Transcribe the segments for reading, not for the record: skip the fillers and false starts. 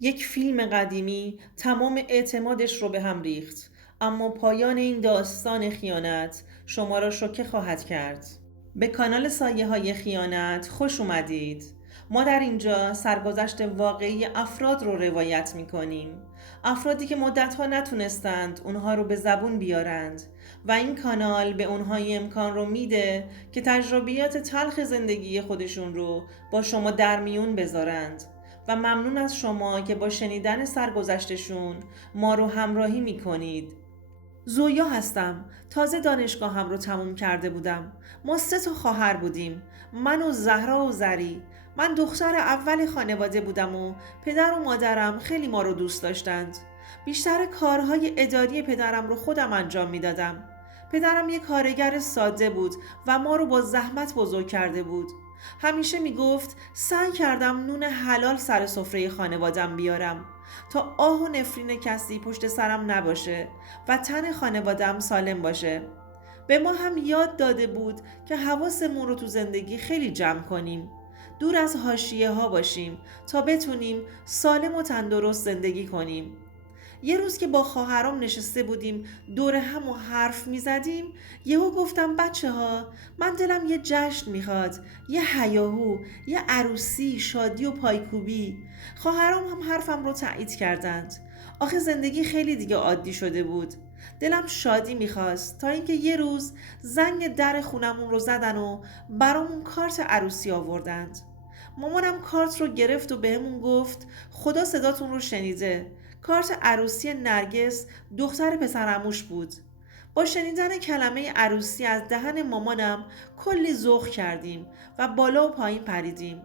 یک فیلم قدیمی تمام اعتمادش رو به هم ریخت، اما پایان این داستان خیانت شما را شوکه خواهد کرد. به کانال سایه های خیانت خوش اومدید. ما در اینجا سرگذشت واقعی افراد رو روایت می کنیم. افرادی که مدتها نتونستند اونها رو به زبون بیارند و این کانال به اونها امکان رو میده که تجربیات تلخ زندگی خودشون رو با شما در میون بذارند و ممنون از شما که با شنیدن سرگذشتشون ما رو همراهی می کنید. زویا هستم. تازه دانشگاهم رو تموم کرده بودم. ما 3 خواهر بودیم. من و زهرا و زری. من دختر اول خانواده بودم و پدر و مادرم خیلی ما رو دوست داشتند. بیشتر کارهای اداری پدرم رو خودم انجام می دادم. پدرم یک کارگر ساده بود و ما رو با زحمت بزرگ کرده بود. همیشه می گفت سعی کردم نون حلال سر سفره خانوادم بیارم تا آه و نفرین کسی پشت سرم نباشه و تن خانوادم سالم باشه. به ما هم یاد داده بود که حواسمون رو تو زندگی خیلی جمع کنیم. دور از حاشیه ها باشیم تا بتونیم سالم و تندرست زندگی کنیم. یه روز که با خواهرام نشسته بودیم دور هم و حرف می زدیم، یهو گفتم بچه ها، من دلم یه جشن میخواد، یه هیاهو، یه عروسی، شادی و پایکوبی. خواهرام هم حرفم رو تایید کردند. آخه زندگی خیلی دیگه عادی شده بود. دلم شادی میخواست تا اینکه یه روز زنگ در خونمون رو زدن و برامون کارت عروسی آوردند. مامانم کارت رو گرفت و بهمون گفت خدا صداتون رو شنیده. کارت عروسی نرگس دختر پسرعموش بود. با شنیدن کلمه عروسی از دهن مامانم کلی ذوق کردیم و بالا و پایین پریدیم.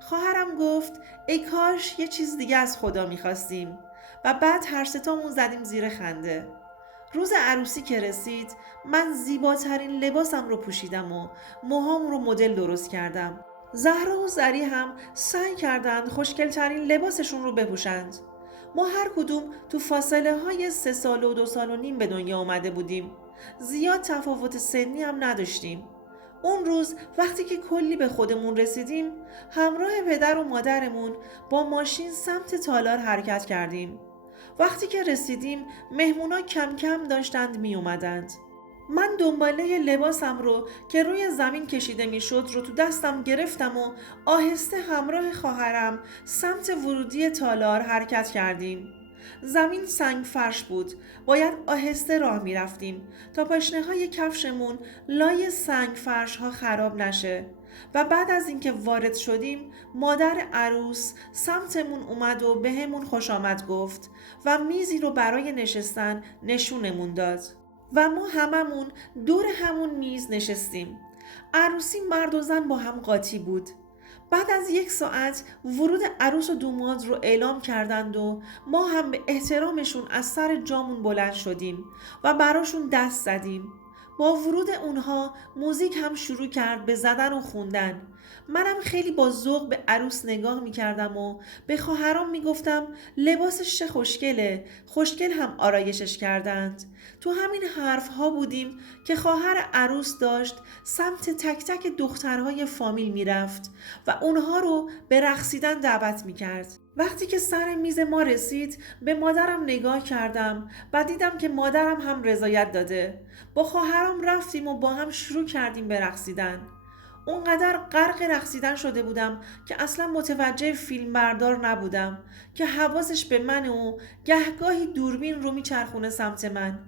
خواهرم گفت ای کاش یه چیز دیگه از خدا میخواستیم و بعد هر ستامون زدیم زیر خنده. روز عروسی که رسید من زیباترین لباسم رو پوشیدم و موهام رو مدل درست کردم. زهرا و زری هم سعی کردند خوشگلترین لباسشون رو بپوشند. ما هر کدوم تو فاصله های 3 سال و 2 سال و نیم به دنیا آمده بودیم. زیاد تفاوت سنی هم نداشتیم. اون روز وقتی که کلی به خودمون رسیدیم همراه پدر و مادرمون با ماشین سمت تالار حرکت کردیم. وقتی که رسیدیم مهمونا کم کم داشتند می اومدند. من دنباله لباسم رو که روی زمین کشیده می شد رو تو دستم گرفتم و آهسته همراه خواهرم سمت ورودی تالار حرکت کردیم. زمین سنگ فرش بود. باید آهسته راه می رفتیم تا پاشنه های کفشمون لای سنگ فرش ها خراب نشه. و بعد از اینکه وارد شدیم مادر عروس سمتمون اومد و بهمون خوش آمد گفت و میزی رو برای نشستن نشونمون داد. و ما هممون دور همون میز نشستیم. عروسی مرد و زن با هم قاطی بود. بعد از 1 ساعت ورود عروس و دوماد رو اعلام کردند و ما هم به احترامشون از سر جامون بلند شدیم و براشون دست زدیم. با ورود اونها موزیک هم شروع کرد به زدن و خوندن. منم خیلی با ذوق به عروس نگاه میکردم و به خواهرام میگفتم لباسش چه خوشگله، خوشگل هم آرایشش کردند. تو همین حرف ها بودیم که خواهر عروس داشت سمت تک تک دخترهای فامیل میرفت و اونها رو به رقصیدن دعوت میکرد. وقتی که سر میز ما رسید به مادرم نگاه کردم و دیدم که مادرم هم رضایت داده. با خواهرام رفتیم و با هم شروع کردیم به رقصیدن. اونقدر غرق رقصیدن شده بودم که اصلا متوجه فیلم بردار نبودم که حواسش به من و گهگاهی دوربین رو میچرخونه سمت من.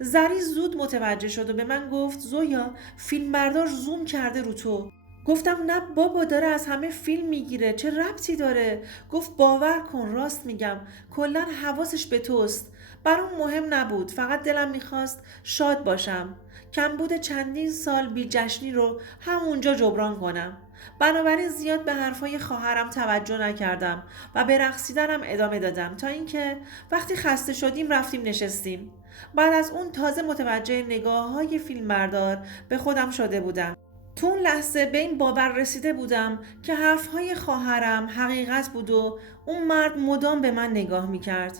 زری زود متوجه شد و به من گفت زویا فیلم بردار زوم کرده رو تو. گفتم نه بابا داره از همه فیلم میگیره، چه ربطی داره؟ گفت باور کن راست میگم، کلا حواسش به توست. برام مهم نبود، فقط دلم میخواست شاد باشم. کمبود چندین سال بی جشنی رو همونجا جبران کنم. بنابراین زیاد به حرفای خواهرم توجه نکردم و به رقصیدنم ادامه دادم تا اینکه وقتی خسته شدیم رفتیم نشستیم. بعد از اون تازه متوجه نگاه های فیلمبردار به خودم شده بودم. تو اون لحظه به این باور رسیده بودم که حرفهای خواهرم حقیقت بود و اون مرد مدام به من نگاه میکرد.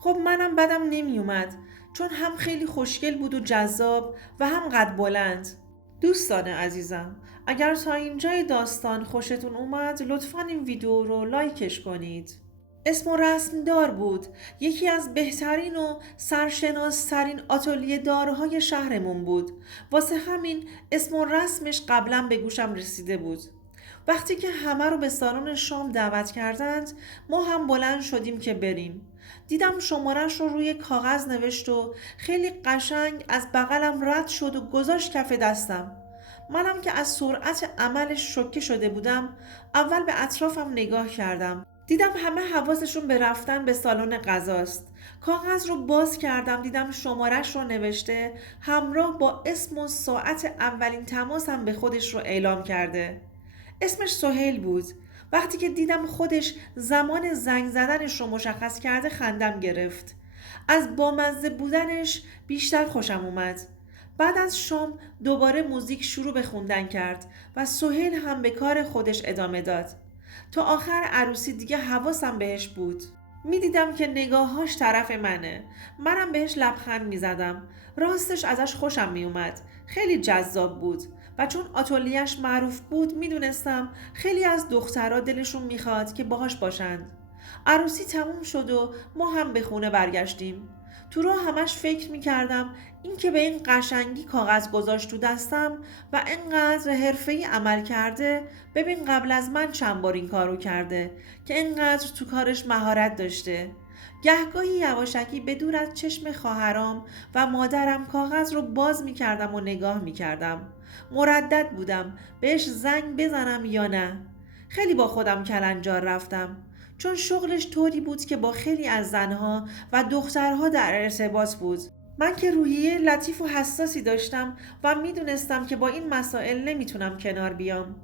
خب منم بدم نمیومد چون هم خیلی خوشگل بود و جذاب و هم قد بلند. دوستان عزیزم، اگر تا اینجای داستان خوشتون اومد لطفاً این ویدیو رو لایکش کنید. اسم و رسم دار بود. یکی از بهترین و سرشناسترین آتلیه دارهای شهرمون بود. واسه همین اسم و رسمش قبلا به گوشم رسیده بود. وقتی که همه رو به سالن شام دعوت کردند، ما هم بلند شدیم که بریم. دیدم شمارش رو روی کاغذ نوشت و خیلی قشنگ از بغلم رد شد و گذاشت کف دستم. منم که از سرعت عملش شوکه شده بودم، اول به اطرافم نگاه کردم. دیدم همه حواسشون به رفتن به سالن غذاست. کاغذ رو باز کردم، دیدم شمارش رو نوشته، همراه با اسم و ساعت اولین تماسم به خودش رو اعلام کرده. اسمش سهیل بود. وقتی که دیدم خودش زمان زنگ زدنش رو مشخص کرده خندم گرفت. از بامزه بودنش بیشتر خوشم اومد. بعد از شام دوباره موزیک شروع به خوندن کرد و سهیل هم به کار خودش ادامه داد. تا آخر عروسی دیگه حواسم بهش بود. میدیدم که نگاهاش طرف منه. منم بهش لبخند میزدم. راستش ازش خوشم میومد. خیلی جذاب بود. و چون آتلیه‌اش معروف بود میدونستم خیلی از دخترها دلشون میخواد که باهاش باشند. عروسی تموم شد و ما هم به خونه برگشتیم. تو راه همش فکر میکردم این که به این قشنگی کاغذ گذاشت تو دستم و اینقدر حرفه‌ای عمل کرده، ببین قبل از من چند بار این کارو کرده که اینقدر تو کارش مهارت داشته. گهگاهی یواشکی به دور از چشم خواهرام و مادرم کاغذ رو باز میکردم و نگاه میکردم. مردد بودم بهش زنگ بزنم یا نه. خیلی با خودم کلنجار رفتم، چون شغلش طوری بود که با خیلی از زنها و دخترها در ارتباط بود. من که روحیه لطیف و حساسی داشتم و میدونستم که با این مسائل نمیتونم کنار بیام.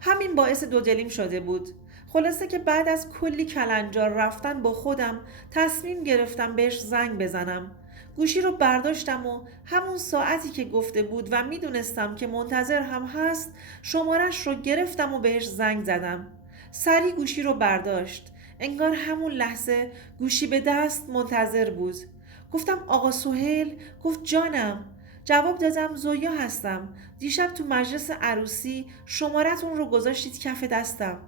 همین باعث دودلیم شده بود. خلاصه که بعد از کلی کلنجار رفتن با خودم تصمیم گرفتم بهش زنگ بزنم. گوشی رو برداشتم و همون ساعتی که گفته بود و میدونستم که منتظر هم هست، شمارش رو گرفتم و بهش زنگ زدم. سری گوشی رو برداشت. انگار همون لحظه گوشی به دست منتظر بود. گفتم آقا سهیل؟ گفت جانم. جواب دادم زویا هستم. دیشب تو مجلس عروسی شمارتون رو گذاشتید کف دستم.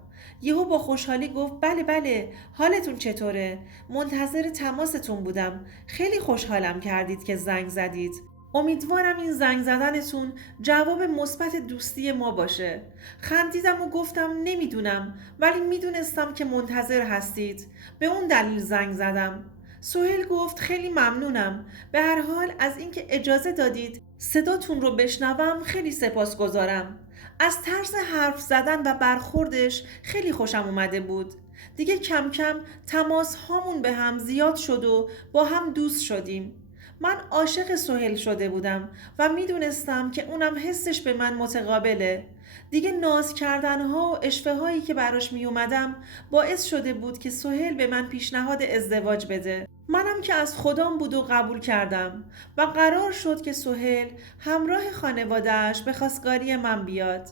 یهو با خوشحالی گفت بله بله، حالتون چطوره؟ منتظر تماستون بودم. خیلی خوشحالم کردید که زنگ زدید. امیدوارم این زنگ زدنتون جواب مثبت دوستی ما باشه. خندیدم و گفتم نمیدونم، ولی میدونستم که منتظر هستید. به اون دلیل زنگ زدم. سهیل گفت خیلی ممنونم. به هر حال از اینکه اجازه دادید صداتون رو بشنوم خیلی سپاسگزارم. از طرز حرف زدن و برخوردش خیلی خوشم اومده بود. دیگه کم کم تماس هامون به هم زیاد شد و با هم دوست شدیم. من عاشق سهیل شده بودم و میدونستم که اونم حسش به من متقابله. دیگه ناز کردنها و اشوه هایی که براش می اومدم باعث شده بود که سهیل به من پیشنهاد ازدواج بده. منم که از خودم بود و قبول کردم و قرار شد که سهیل همراه خانواده‌اش به خواستگاری من بیاد.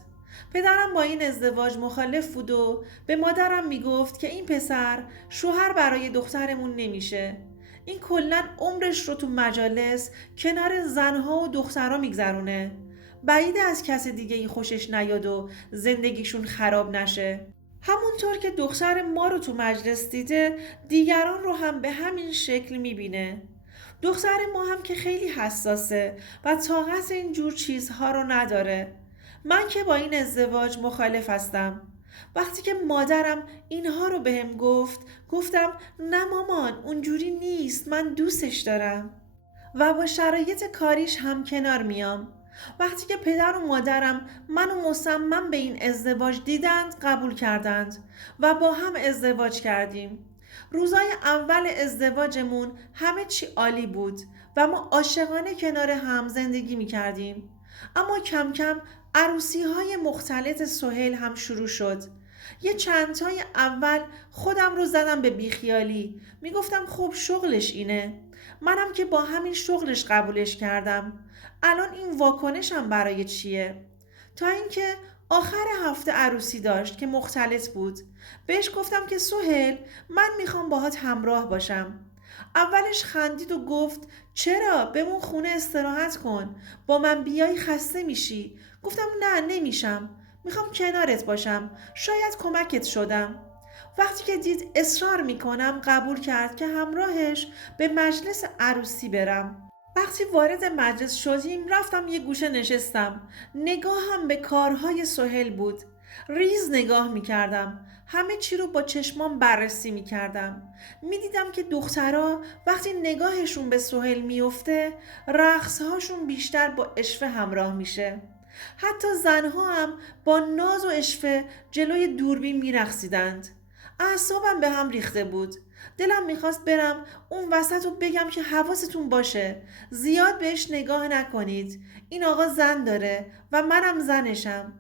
پدرم با این ازدواج مخالف بود و به مادرم میگفت که این پسر شوهر برای دخترمون نمیشه. این کلاً عمرش رو تو مجالس کنار زنها و دخترها میگذرونه. بعیده از کس دیگه ای خوشش نیاد و زندگیشون خراب نشه. همونطور که دختر ما رو تو مجلس دیده، دیگران رو هم به همین شکل میبینه. دختر ما هم که خیلی حساسه و طاقت این جور چیزها رو نداره. من که با این ازدواج مخالف هستم. وقتی که مادرم اینها رو بهم گفتم نه مامان، اونجوری نیست، من دوستش دارم و با شرایط کاریش هم کنار میام. وقتی که پدر و مادرم منو مصمم به این ازدواج دیدند قبول کردند و با هم ازدواج کردیم. روزای اول ازدواجمون همه چی عالی بود و ما عاشقانه کنار هم زندگی می کردیم. اما کم کم عروسی های مختلط سهیل هم شروع شد. یه چندتای اول خودم رو زدم به بیخیالی. میگفتم خب شغلش اینه. منم که با همین شغلش قبولش کردم. الان این واکنشم برای چیه؟ تا اینکه آخر هفته عروسی داشت که مختلط بود. بهش گفتم که سهیل، من میخوام باهات همراه باشم. اولش خندید و گفت چرا؟ بمون خونه استراحت کن. با من بیای خسته میشی. گفتم نه نمیشم. میخوام کنارت باشم. شاید کمکت شدم. وقتی که دید اصرار میکنم قبول کرد که همراهش به مجلس عروسی برم. وقتی وارد مجلس شدیم رفتم یه گوشه نشستم. نگاهم به کارهای سهیل بود. ریز نگاه میکردم. همه چی رو با چشمام بررسی میکردم. میدیدم که دخترها وقتی نگاهشون به سهیل میفته رقصهاشون بیشتر با اشوه همراه میشه. حتی زنها هم با ناز و اشوه جلوی دوربین میرقصیدند. اعصابم به هم ریخته بود. دلم میخواست برم اون وسط و بگم که حواستون باشه، زیاد بهش نگاه نکنید، این آقا زن داره و منم زنشم.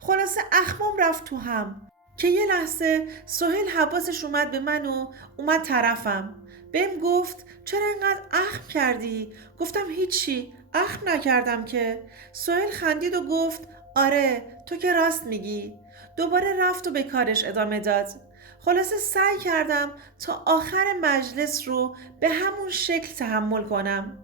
خلاصه اخمام رفت تو هم که یه لحظه سهیل حواسش اومد به من و اومد طرفم. بهم گفت چرا اینقدر اخم کردی؟ گفتم هیچی، اخم نکردم که. سهیل خندید و گفت آره تو که راست میگی. دوباره رفت و به کارش ادامه داد. خلاصه سعی کردم تا آخر مجلس رو به همون شکل تحمل کنم.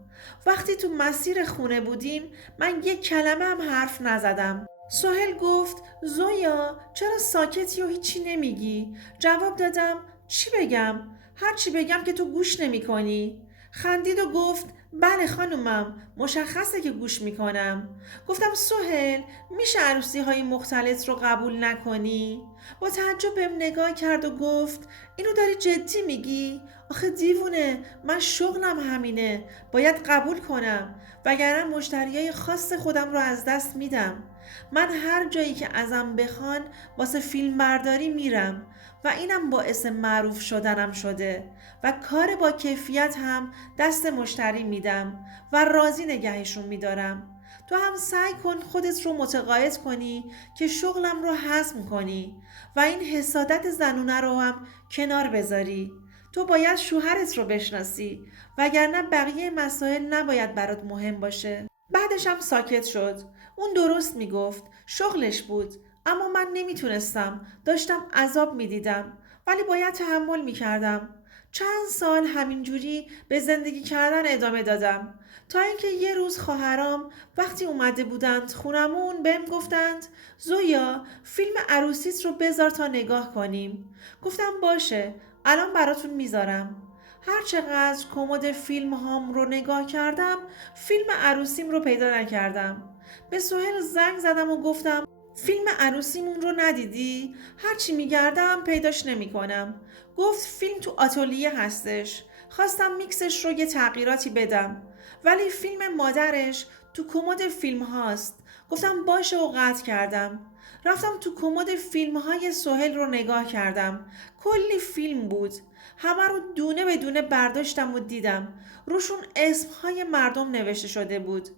وقتی تو مسیر خونه بودیم من یک کلمه هم حرف نزدم. سهیل گفت زویا چرا ساکتی و هیچی نمیگی؟ جواب دادم چی بگم؟ هر چی بگم که تو گوش نمی کنی. خندید و گفت بله خانومم، مشخصه که گوش میکنم. گفتم سهیل میشه عروسی های مختلط رو قبول نکنی؟ با تعجب بهم نگاه کرد و گفت اینو داری جدی میگی؟ آخه دیوونه، من شغلم همینه، باید قبول کنم وگرنه مشتریای خاص خودم رو از دست میدم. من هر جایی که ازم بخوان واسه فیلم برداری میرم و اینم باعث معروف شدنم شده و کار با کیفیت هم دست مشتری میدم و راضی نگهشون میدارم. تو هم سعی کن خودت رو متقاعد کنی که شغلم رو هضم کنی و این حسادت زنونه رو هم کنار بذاری. تو باید شوهرت رو بشناسی وگرنه بقیه مسائل نباید برات مهم باشه. بعدش هم ساکت شد. اون درست میگفت، شغلش بود، اما من نمیتونستم، داشتم عذاب میدیدم ولی باید تحمل میکردم. چند سال همینجوری به زندگی کردن ادامه دادم تا اینکه یه روز خواهرام وقتی اومده بودند خونمون بهم گفتند زویا فیلم عروسیت رو بذار تا نگاه کنیم. گفتم باشه، الان براتون میذارم. هر چقدر کمد فیلم هام رو نگاه کردم فیلم عروسیم رو پیدا نکردم. به سهیل زنگ زدم و گفتم فیلم عروسیمون رو ندیدی؟ هرچی میگردم پیداش نمیکنم. گفت فیلم تو آتلیه هستش. خواستم میکسش رو یه تغییراتی بدم ولی فیلم مادرش تو کمد فیلم هاست. گفتم باشه و قطع کردم. رفتم تو کمد فیلم های سهیل رو نگاه کردم. کلی فیلم بود. همه رو دونه به دونه برداشتم و دیدم. روشون اسمهای مردم نوشته شده بود.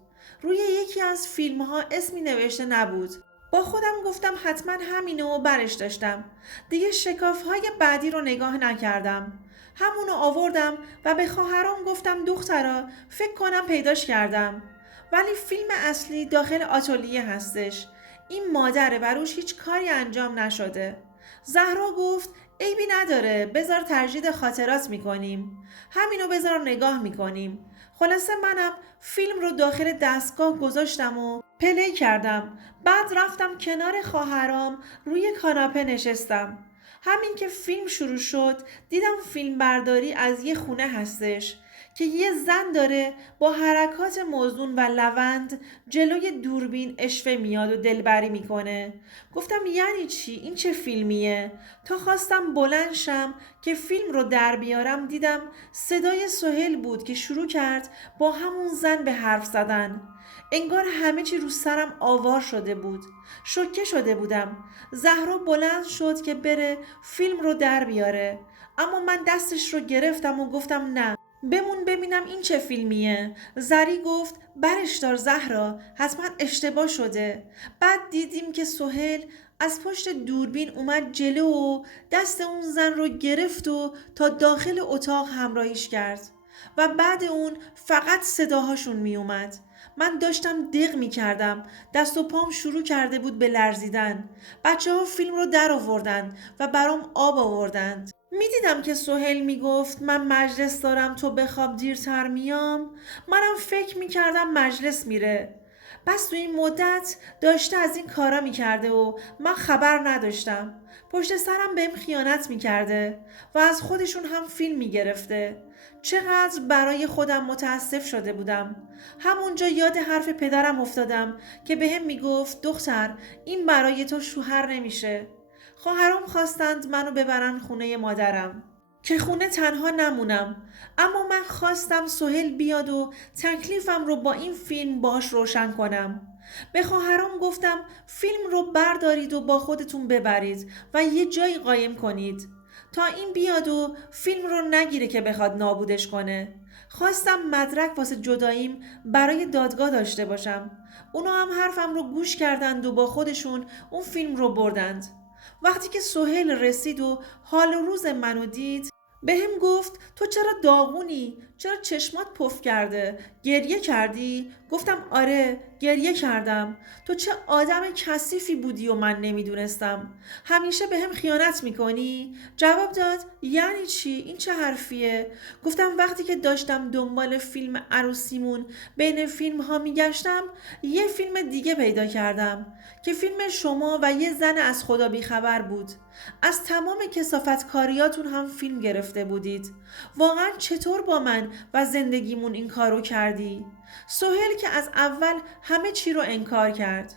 روی یکی از فیلم ها اسمی نوشته نبود. با خودم گفتم حتما همینه و برش داشتم. دیگه شکاف های بعدی رو نگاه نکردم. همونو آوردم و به خواهرام گفتم دخترا فکر کنم پیداش کردم. ولی فیلم اصلی داخل آتلیه هستش. این مادره و روش هیچ کاری انجام نشده. زهرا گفت عیبی نداره، بذار تجدید خاطرات میکنیم. همینو بذار نگاه میکنیم. خلاصه منم فیلم رو داخل دستگاه گذاشتم و پلی کردم. بعد رفتم کنار خواهرام روی کاناپه نشستم. همین که فیلم شروع شد دیدم فیلم برداری از یه خونه هستش که یه زن داره با حرکات موزون و لوند جلوی دوربین اشوه میاد و دلبری میکنه. گفتم یعنی چی؟ این چه فیلمیه؟ تا خواستم بلند شم که فیلم رو در بیارم دیدم صدای سهیل بود که شروع کرد با همون زن به حرف زدن. انگار همه چی رو سرم آوار شده بود. شوکه شده بودم. زهرا بلند شد که بره فیلم رو در بیاره اما من دستش رو گرفتم و گفتم نه، بمون ببینم این چه فیلمیه. زری گفت برش دار زهرا، حتما اشتباه شده. بعد دیدیم که سهیل از پشت دوربین اومد جلو و دست اون زن رو گرفت و تا داخل اتاق همراهیش کرد و بعد اون فقط صداهاشون می اومد. من داشتم دق می کردم. دست و پام شروع کرده بود به لرزیدن. بچه ها فیلم رو در آوردن و برام آب آوردند. می دیدم که سهیل می گفت من مجلس دارم تو بخواب دیرتر میام. منم فکر می کردم مجلس میره. بس تو این مدت داشته از این کارا میکرده و من خبر نداشتم. پشت سرم بهم خیانت میکرده و از خودشون هم فیلم میگرفته. چقدر برای خودم متاسف شده بودم. همونجا یاد حرف پدرم افتادم که بهم میگفت دختر این برای تو شوهر نمیشه. خواهرام خواستند منو ببرن خونه مادرم که خونه تنها نمونم، اما من خواستم سهیل بیاد و تکلیفم رو با این فیلم باش روشن کنم. به خواهرام گفتم فیلم رو بردارید و با خودتون ببرید و یه جایی قایم کنید تا این بیاد و فیلم رو نگیره که بخواد نابودش کنه. خواستم مدرک واسه جداییم برای دادگاه داشته باشم. اونا هم حرفم رو گوش کردند و با خودشون اون فیلم رو بردند. وقتی که سهیل رسید و حال و روز منو دید بهم گفت تو چرا داغونی؟ چرا چشمات پف کرده؟ گریه کردی؟ گفتم آره گریه کردم. تو چه آدم کثیفی بودی و من نمیدونستم. همیشه بهم خیانت میکنی؟ جواب داد یعنی چی؟ این چه حرفیه؟ گفتم وقتی که داشتم دنبال فیلم عروسیمون بین فیلم ها میگشتم یه فیلم دیگه پیدا کردم که فیلم شما و یه زن از خدا بیخبر بود. از تمام کثافتکاریاتون هم فیلم گرفته بودید. واقعا چطور با من و زندگیمون این کارو کردی؟ سهیل که از اول همه چی رو انکار کرد،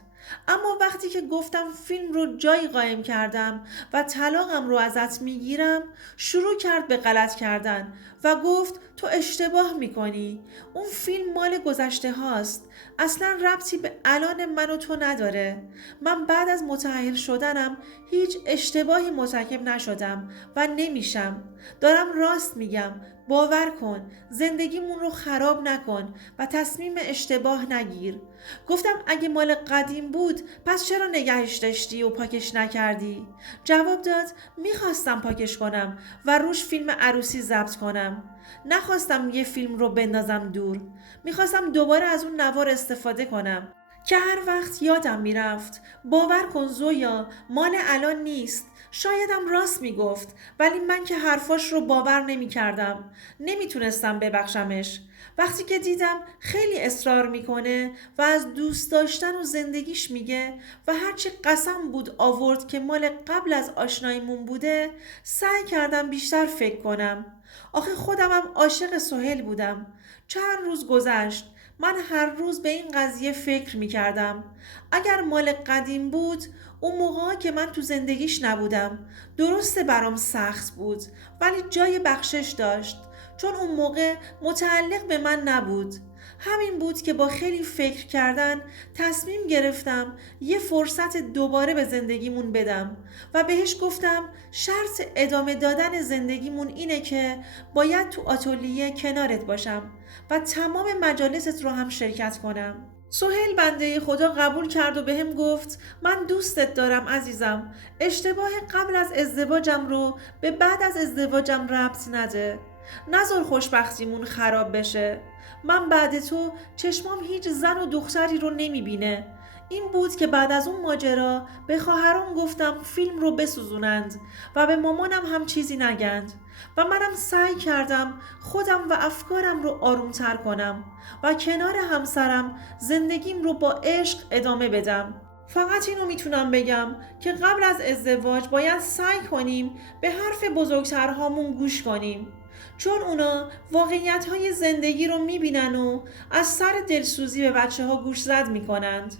اما وقتی که گفتم فیلم رو جایی قایم کردم و طلاقم رو ازت میگیرم شروع کرد به غلط کردن و گفت تو اشتباه میکنی. اون فیلم مال گذشته هاست، اصلا ربطی به الان من و تو نداره. من بعد از متأهل شدنم هیچ اشتباهی مرتکب نشدم و نمیشم. دارم راست میگم، باور کن، زندگیمون رو خراب نکن و تصمیم اشتباه نگیر. گفتم اگه مال قدیم بود پس چرا نگهش داشتی و پاکش نکردی؟ جواب داد میخواستم پاکش کنم و روش فیلم عروسی ضبط کنم. نخواستم یه فیلم رو بندازم دور. میخواستم دوباره از اون نوار استفاده کنم که هر وقت یادم میرفت. باور کن زویا مال الان نیست. شایدم راست میگفت ولی من که حرفاش رو باور نمی کردم. نمیتونستم ببخشمش. وقتی که دیدم خیلی اصرار میکنه و از دوست داشتن و زندگیش میگه و هرچی قسم بود آورد که مال قبل از آشناییمون بوده، سعی کردم بیشتر فکر کنم. آخه خودمم عاشق سهیل بودم. چند روز گذشت. من هر روز به این قضیه فکر می کردم. اگر مال قدیم بود اون موقع که من تو زندگیش نبودم درسته برام سخت بود ولی جای بخشش داشت، چون اون موقع متعلق به من نبود. همین بود که با خیلی فکر کردن تصمیم گرفتم یه فرصت دوباره به زندگیمون بدم و بهش گفتم شرط ادامه دادن زندگیمون اینه که باید تو آتلیه کنارت باشم و تمام مجالست رو هم شرکت کنم. سهیل بنده خدا قبول کرد و بهم گفت من دوستت دارم عزیزم. اشتباه قبل از ازدواجم رو به بعد از ازدواجم ربط نده. نذار خوشبختیمون خراب بشه. من بعد تو چشمام هیچ زن و دختری رو نمیبینه. این بود که بعد از اون ماجرا به خواهرام گفتم فیلم رو بسوزونند و به مامانم هم چیزی نگند و منم سعی کردم خودم و افکارم رو آرومتر کنم و کنار همسرم زندگیم رو با عشق ادامه بدم. فقط اینو میتونم بگم که قبل از ازدواج باید سعی کنیم به حرف بزرگترهامون گوش کنیم، چون اونا واقعیت‌های زندگی رو میبینن و از سر دلسوزی به بچه‌ها گوشزد میکنند.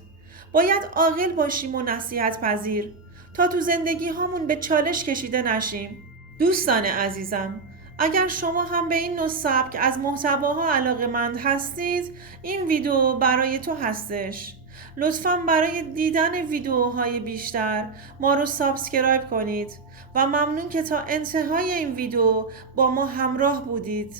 باید عاقل باشیم و نصیحت پذیر تا تو زندگی هامون به چالش کشیده نشیم. دوستان عزیزم، اگر شما هم به این نوع سبک از محتواها علاقه‌مند هستید این ویدیو برای تو هستش. لطفاً برای دیدن ویدیوهای بیشتر ما رو سابسکرایب کنید و ممنون که تا انتهای این ویدیو با ما همراه بودید.